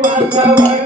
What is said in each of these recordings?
Come on, come on.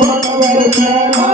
ಹೊತ್ತು ಬೆರತೇನು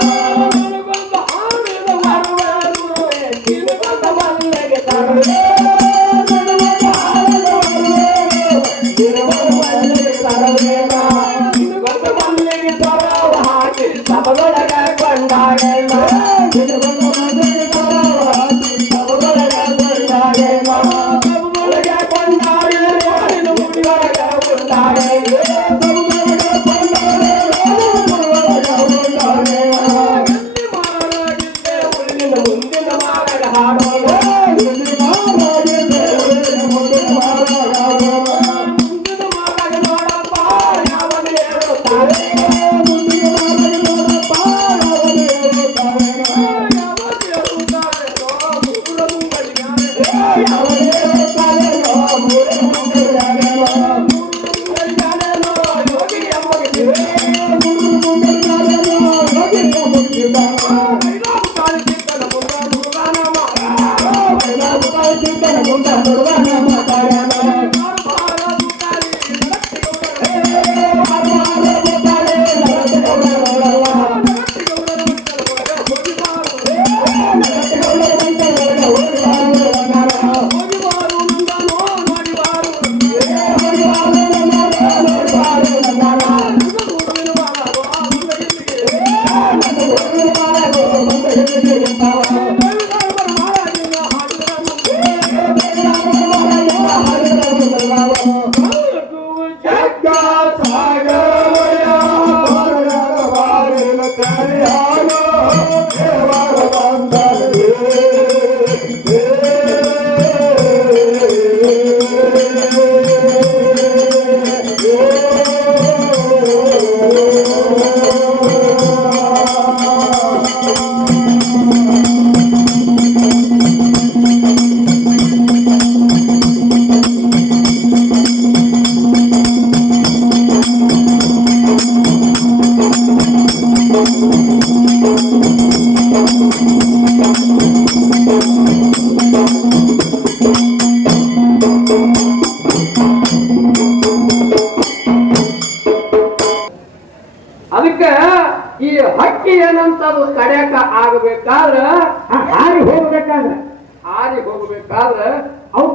ಹೋಗ್ಬೇಕಾದ್ರ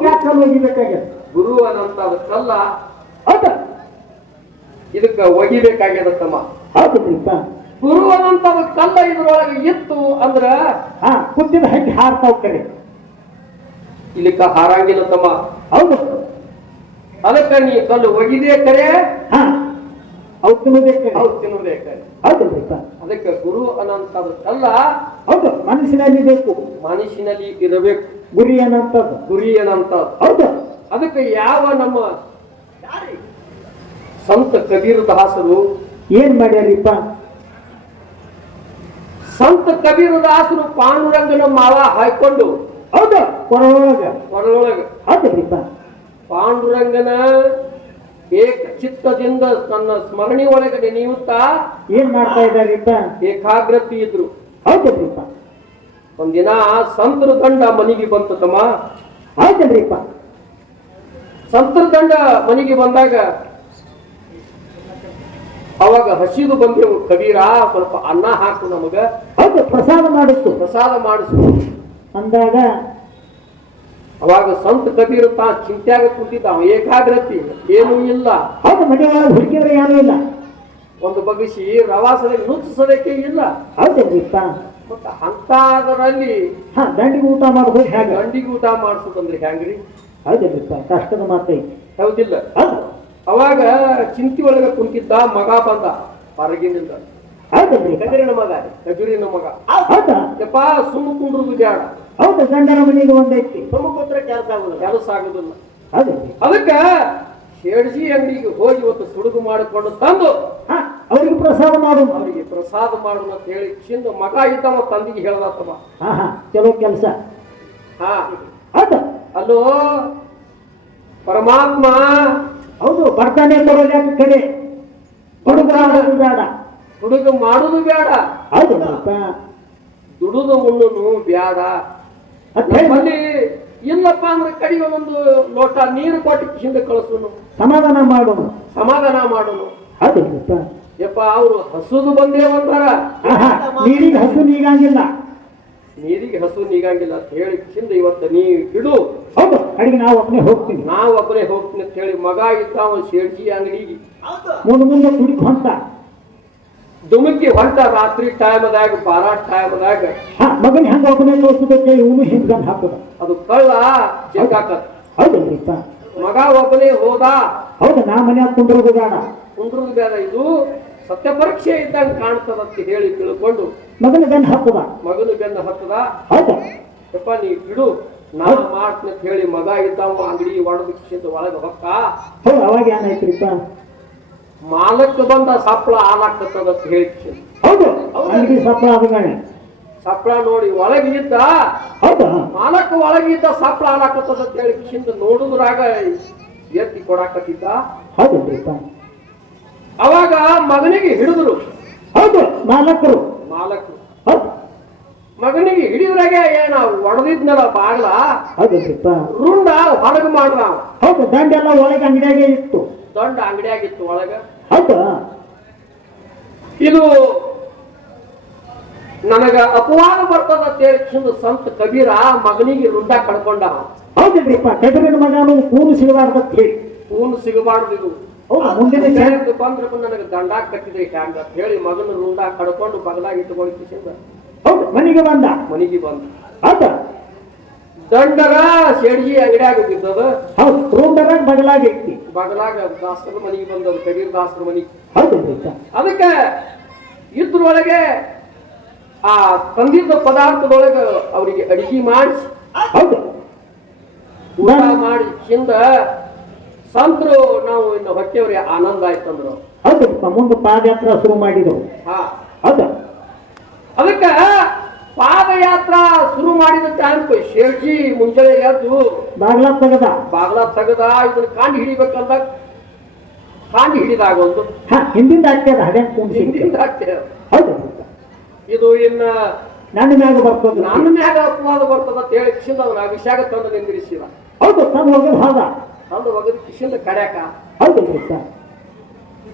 ಯಾಕೆ ಕಲ್ಲು ಒಗಿಬೇಕಾಗ್ಯದ? ಗುರು ಅನ್ನಂತ ಕಲ್ಲ ಅದ ಇದಕ್ಕ ಒಗಿಬೇಕಾಗ್ಯದ ತಮ್ಮ. ಹೌದು ಗುರು ಅನ್ನಂತ ಕಲ್ಲ ಇದ್ರೊಳಗೆ ಇತ್ತು ಅಂದ್ರ ಹಾ ಕುತ್ತಿನ ಹಟ್ಟಿ ಹಾರ್ತಾವ್ ಕರೆ ಇಲ್ಲಿಕ್ಕ ಹಾರಂಗಿಲ್ಲ ತಮ್ಮ. ಹೌದು. ಅದಕ್ಕ ನೀ ಕಲ್ಲು ಒಗಿದೇ ಕರೆ? ಹಾ ಅವು ತಿನ್ನೋದಕ್ಕೆ ಹೌದು ತಿನ್ನೋದೇ ಕರೆ. ಹೌದು ಅದಕ್ಕೆ ಗುರು ಅನ್ನಂತದ ಕಲ್ಲ ಹೌದು ಮನಸ್ಸಿನಲ್ಲಿ ಬೇಕು. ಮನುಷ್ಯನಲ್ಲಿ ಇರಬೇಕು. ಗುರಿ ಏನಂತದ್ದು ಗುರಿ ಏನಂತ ಹೌದು. ಅದಕ್ಕೆ ಯಾವ ನಮ್ಮ ಸಂತ ಕಬೀರ್ ದಾಸರು ಏನ್ ಮಾಡ್ಯಾರಿಪ್ಪ? ಸಂತ ಕಬೀರ್ ದಾಸರು ಪಾಂಡುರಂಗನ ಮಾಲ ಹಾಕೊಂಡು ಹೌದು ಕೊರಳೊಳಗ. ಕೊರಳೊಳಗ. ಹೌದು ಪ್ರೀತ ಪಾಂಡುರಂಗನ ಏಕ ಚಿತ್ತದಿಂದ ತನ್ನ ಸ್ಮರಣೆ ಒಳಗಡೆ ನೀವುತ್ತಾ ಏನ್ ಮಾಡ್ತಾ ಇದ್ದಾರಿಪ್ಪ? ಏಕಾಗ್ರತೆ ಇದ್ರು. ಹೌದ್ರಿಪ್ಪ. ಒಂದಿನ ಸಂತರ ದಂಡ ಮನೆಗೆ ಬಂತು ತಮ್ಮ. ಆಯ್ತೇನ್ರಿಪ್ಪ? ಸಂತರ ದಂಡ ಮನೆಗೆ ಬಂದಾಗ ಅವಾಗ ಹಸಿದು ಬಂದೆವು ಕಬೀರ ಸ್ವಲ್ಪ ಅನ್ನ ಹಾಕು ನಮಗ. ಹೌದು ಪ್ರಸಾದ ಮಾಡಿಸ್ತು ಪ್ರಸಾದ ಮಾಡಿಸು. ಅಂದಾಗ ಅವಾಗ ಸಂತ ಕಬೀರ ತಾ ಚಿಂತ್ಯಾಗ ಕುಂತಿದ್ದ. ಅವ ಏಕಾಗ್ರತಿ ಏನೂ ಇಲ್ಲ. ಹೌದು ಮನೆ ಒಳಗೆ ಏನೂ ಇಲ್ಲ. ಒಂದು ಬಗಸಿ ರವಾಸದಲ್ಲಿ ನುಚ್ಚಿಸೋದಕ್ಕೆ ಇಲ್ಲ. ಹೌದೇನ್ರಿಪ್ಪ ಮತ್ತ ಅಂತದರಲ್ಲಿ ಹಾ ದಂಡಿಗೆ ಊಟ ಮಾಡ್ಬೋದು ಹೇಗೆ? ಗಂಡಿಗೆ ಊಟ ಮಾಡಿಸೋದಂದ್ರೆ ಹೆಂಗ್ರಿ? ಹೌದೇನ್ರಿಪ್ಪ ಕಷ್ಟದ ಮಾತೈತಿ ಹೌದಿಲ್ಲ. ಹೌದು. ಅವಾಗ ಚಿಂತಿ ಒಳಗೆ ಕುಂತಿದ್ದ ಮಗ ಬಂದ. ಹೊರಗಿನಿಂದ. ಹೌದಲ್ರಿ ಕಜರಿನ ಮಗ ಕಜೂರಿನ ಮಗ. ಹೌದಾ. ಯಪ್ಪ ಸುಮ್ಮ ಕುಂಡ್ರುದು ಬೇಡ ಹೌದು ಗಂಡನ ಮನೆಗೆ ಒಂದೈತಿ. ಸುಮ್ಮ ಕೂತ್ರೆ ಕೆಲಸ ಆಗುದಿಲ್ಲ. ಕೆಲಸ ಆಗೋದಿಲ್ಲ. ಹೌದೇನ್ರಿ ಅದಕ್ಕ ಶೇಡ್ಜಿ ಅಂಗಡಿಗೆ ಹೋಗಿ ಇವತ್ತು ಸುಡುಗು ಮಾಡಿಕೊಂಡು ತಂದು ಹಾ ಅವ್ರಿಗೆ ಪ್ರಸಾದ ಮಾಡು. ಅವರಿಗೆ ಪ್ರಸಾದ ಮಾಡು ಅಂತ ಹೇಳಿ ಚಿಂದು ಮಗ ಇದ್ದವ ತಂದಿಗೆ ಹೇಳ್ದತ್ತವ ಹಾ ಹಾ ಚಲೋ ಕೆಲಸ. ಹಾ. ಹೌದು ಅಲ್ಲೋ ಪರಮಾತ್ಮ. ಹೌದು ಬರ್ತಾನೆ ಬರೋಲ್ಲ ಕಡೆ? ಮಾಡೋದು ಬೇಡ. ಹುಡುಗ ಮಾಡುದು ಬೇಡ. ಹೌದೇನ್ರಿಪ್ಪ ದುಡುದು ಉಣ್ಣುನು ಬ್ಯಾಡ. ಅದ್ ನಮ್ಮಲ್ಲಿ ಇಲ್ಲಪ್ಪ ಅಂದ್ರೆ ಕಡಿಗೆ ಒಂದು ಲೋಟ ನೀರು ಕೊಟ್ಟು ಹಿಂದೆ ಕಳಿಸೋನು. ಸಮಾಧಾನ ಮಾಡೋನು. ಸಮಾಧಾನ ಮಾಡೋನು. ಹೌದೇನ್ರಿಪ್ಪ ಯಪ್ಪ ಅವರು ಹಸುದು ಬಂದೇ ಬಂದಾರ ನೀರಿಗೆ ಹಸು ನೀಗಂಗಿಲ್ಲ. ನೀರಿಗೆ ಹಸು ನೀಗಂಗಿಲ್ಲ ಅಂತ ಹೇಳಿ ಚಿಂದ ಇವತ್ತು ನೀ ಇಡು. ಹೌದು ಅಡಿಗೆ ನಾವು ಒಬ್ಬನೇ ಹೋಗ್ತೀವಿ. ನಾವು ಒಬ್ಬನೇ ಹೋಗ್ತೀನಿ ಅಂತ ಹೇಳಿ ಮಗ ಇದ್ದ ಅವನು ಶೇಡ್ಜಿ ಅಂಗಡಿಗೆ. ಮುಂದೆ ಮುಂದೆ ತುಡಿಕ್ ಹೊಂಟ ದುಮುಕಿ ಹೊಂಟ ರಾತ್ರಿ ಟೈಮದಾಗ ಪಾರಾಟ್ ಟೈಮದಾಗ. ಅದಾಗ ಮಗನ ಹೆಂಗ ಒಬ್ಬನೇ ತೋರಿಸೋದಕ್ಕೆ ಇವನು ಹಿಂದ್ಗಂಡ್ ಹಾಕದ. ಅದು ಕಳ್ಳ ಜಗ್ಗಾಕತ್. ಹೌದು ಮಗ ಒಬ್ಬನೇ ಹೋದ. ಹೌದು ನಾ ಮನ್ಯಾಗ ಹಾಕೊಂಡ್ರೆ ಬೇಡ. ಕುಂಡ್ರದ ಬೇಡ ಇದು ಸತ್ಯ ಪರೀಕ್ಷೆ ಇದ್ದಂಗೆ ಕಾಣ್ತದಂತ ಹೇಳಿ ತಿಳ್ಕೊಂಡು ಮಗನ ಬೆನ್ನ ಹತ್ತದ ಮಗನ ಬೆನ್ನ ಹತ್ತದ ಹೌದಾ. ಯಪ್ಪ ನೀ ಬಿಡು. ನಾನು ಮಾಡ್ತೀನಿ ಅಂತ ಹೇಳಿ ಮಗ ಇದ್ದಾವ ಅಂಗಡಿ ಒಡದ ಒಳಗೆ ಹೊಕ್ಕ ಹೌದು ಅವಾಗ ಏನಾಯ್ತ್ರಿಪ್ಪ ಮಾಲಕ್ಕೆ ಬಂದ ಸಪ್ಳ ಹಾಲಾಗ್ತದ ಅಂತ ಹೇಳಿ ಹೌದು. ಅಂಗಡಿ ಸಪ್ಳ ನೋಡಿ ಒಳಗಿದ್ದ ಹೌದಾ. ಮಾಲಕ ಒಳಗಿದ್ದ ಸಪ್ಳ ಆಲಾಕತ್ತದ ಅಂತ ಹೇಳಿ ಕಿಶಿಂದ ನೋಡುದ್ರಾಗ ಎತ್ತಿ ಕೊಡಾಕತ್ತಿದ್ದ. ಹೌದೇನ್ರಿಪ್ಪ ಅವಾಗ ಮಗನಿಗೆ ಹಿಡಿದ್ರು. ಹೌದು ಮಾಲಕರು. ಮಾಲಕರು. ಹೌದು. ಮಗನಿಗೆ ಹಿಡಿದ್ರಾಗೆ ಏನ ಒಡೆದಿದ್ನಲ್ಲ ಬಾಗ್ಲ? ಹೌದೇನ್ರಿಪ್ಪ ರುಂಡ ಹೊರಗೆ ಮಾಡ್ದ ಹೌದು ದಂಡ ಎಲ್ಲ ಒಳಗೆ ಅಂಗಡಿಯಾಗೆ ಇತ್ತು. ದೊಡ್ಡ ಅಂಗಡಿಯಾಗಿತ್ತು ಒಳಗ. ಹೌದಾ. ಇದು ನನಗ ಅಪವಾದ ಬರ್ತದ ಹೇಳಿ ಸಂತ ಕಬೀರ ಮಗನಿಗೆ ರುಂಡ ಕಳ್ಕೊಂಡ ಹೌದ್ರಿಪ್ಪ ಹೌದೇನ್ರಿಪ್ಪ ಕಟರಿನ ಮಗನು ಕೂನು ಸಿಗಬಾರ್ದು ಕೂನು ಸಿಗಬಾರ್ದು ಇದು. ಹೌದು ಮುಂದಿನ ಜನ ಹೇಳಿದ್ದು ಬಂದ್ರೆ ನನಗೆ ದಂಡ ಕಟ್ಟಿದ್ರೆ ಹ್ಯಾಂಗ ಅಂತ ಹೇಳಿ ಮಗನ ರುಂಡ ಕಡ್ಕೊಂಡು ಬಗಲಾಗಿ ಇಟ್ಕೊಂಡು ಹೌದು ಮನೆಗೆ ಬಂದ. ಮನೆಗೆ ಬಂದ. ಹೌದಾ ದಂಡಗ ಶೆಡ್ಜಿ ಅಂಗಡಿಯಾಗ ಬಿದ್ದದ ಹೌದು ರೂಮ್ದಾಗ ಬಗಲಾಗಿ ಇಟ್ಟಿ. ಬಗಲಾಗ ದಾಸರ ಮನೆಗೆ ಬಂದದ ಕಬೀರ್ ದಾಸರ ಮನೆಗೆ. ಹೌದು ಅದಕ್ಕೆ ಇದ್ರೊಳಗೆ ಆ ತಂದಿದ್ದ ಪದಾರ್ಥದೊಳಗೆ ಅವರಿಗೆ ಅಡಿಗೆ ಮಾಡಿಸಿ. ಹೌದು. ಊಟ ಮಾಡಿ ಚಿಂದ ಸಂತರು ನಾವು ಇನ್ನು ಹೊಟ್ಟೆಯವ್ರಿಗೆ ಆನಂದ ಆಯ್ತು ಅಂದ್ರು ಹೌದು ಮುಂದೆ ಪಾದಯಾತ್ರ ಶುರು ಮಾಡಿದವು. ಹಾ. ಹೌದಾ. ಅದಕ್ಕೆ ಪಾದಯಾತ್ರಾ ಶುರು ಮಾಡಿದ ಟೈಮ್ ಶೇರ್ಜಿ ಮುಂಜಾನೆ ಎದ್ದು ಬಾಗ್ಲ ತೆಗದ. ಬಾಗ್ಲ ತೆಗದ ಇದನ್ನ ಕಾಂಡಿ ಹಿಡಿಬೇಕಂತ ಕಾಂಡ್ ಹಿಡಿದಾಗ ಒಂದು. ಹಾ ಹಿಂದಿಂದ ಹಾಕ್ಯದ ಹಡೆ ಹಿಂದಿಂದ ಹಾಕ್ತೇವೆ. ಹೌದು. ಇದು ಇನ್ನ ನನ್ನ ಮ್ಯಾಗ ಬರ್ತದ. ನನ್ನ ಮ್ಯಾಗ ಅಪವಾದ ಬರ್ತದ ಅಂತ ಹೇಳಿ ಶಿವ ಅವರ ಅಭಿಷೇಕ ತಂದು ನಿಂದಿರಿಸಿದ. ಹೌದು ತಂದು ಹೋಗೋದು ಹೋದ ತಂದು ಒಗದು ಕಿಶಿಂದ ಕಡ್ಯಾಕ. ಹೌದೇನ್ರಿಪ್ಪ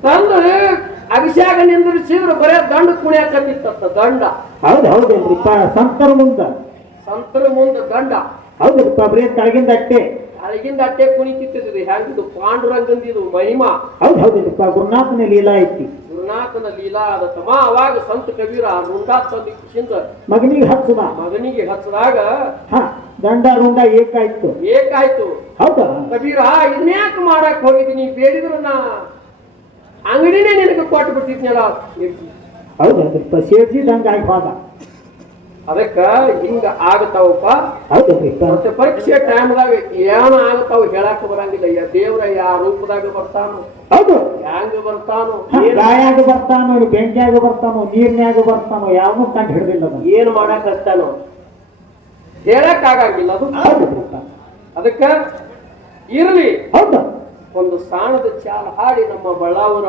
ತಂದು ಅಭಿಷೇಕ ನಿಂದಿರಿಸಿದ್ರು ಬರೇ ದಂಡ ಕುಣಿಯಾಕತ್ತಿತ್ತ ದಂಡ. ಹೌದು ಹೌದು ಸಂತರ ಮುಂದ. ಸಂತರ ಮುಂದ ದಂಡ. ಹೌದು ಬರೀ ತಳಗಿಂದ ಅಟ್ಟೆ. ಅಳಗಿಂದ ಅಟ್ಟೆ ಕುಣಿತಿತ್ತಿದ್ದು ಹೆಂಗಿದು ಪಾಂಡುರಂಗಂದಿದು ಮಹಿಮಾ. ಹೌದು ಹೌದು ಗುರುನಾಥನ ಲೀಲಾ ಐತಿ. ಗುರುನಾಥನ ಲೀಲಾ ಅದ ತಮ ಅವಾಗ ಸಂತ ಕಬೀರ ರುಂಡಾ ತಂದು ಕಿಶಿಂದ ಮಗನಿಗೆ ಹಚ್ಚದ ಮಗನಿಗೆ ಹಚ್ಚದಾಗ ಹಾ. ದಂಡ ರುಂಡ ಏಕಾಯ್ತು. ಏಕಾಯ್ತು. ಹೌದಾ? ಕಬೀರ ಇನ್ಯಾಕ ಮಾಡಕ್ ಹೋಗಿದ್ದೀನಿ ಬೇಡಿದ್ರು ನಾ ಅಂಗಡಿನೇ ನಿನಗೆ ಕೊಟ್ಟು ಬಿಟ್ಟಿದ್ನಲ್ಲ ಹೌದಾ? ಸ್ವಲ್ಪ ದಂಗ ಆಗಿ ಹೋದ. ಅದಕ್ಕ ಹಿಂಗ ಆಗತಾವಪ್ಪ. ಹೌದು? ಮತ್ತೆ ಪರೀಕ್ಷೆ ಟೈಮ್ದಾಗ ಏನ ಆಗತಾವ ಹೇಳಕ್ ಬರಂಗಿಲ್ಲ. ಯಾ ದೇವ್ರ ಯಾ ರೂಪದಾಗ ಬರ್ತಾನು? ಹೌದು. ಹ್ಯಾಂಗ ಬರ್ತಾನು? ಗಾಯಾಗ ಬರ್ತಾನು ಬೆಂಕಿಯಾಗ ಬರ್ತಾನು ನೀರ್ನ್ಯಾಗ ಬರ್ತಾನೋ ಯಾವನು ಕಂಡು ಹಿಡಿದಿಲ್ಲ. ಏನ್ ಮಾಡಕ್ ಹತ್ತಾನೋ? ಹೇಳಕ್ ಆಗಂಗಿಲ್ಲ ಅದು ಅದಕ್ಕೆ ಇರಲಿ. ಒಂದು ಸಾಣದ ಚಾಲ ಹಾಡಿ ನಮ್ಮ ಬಳ್ಳಾವರ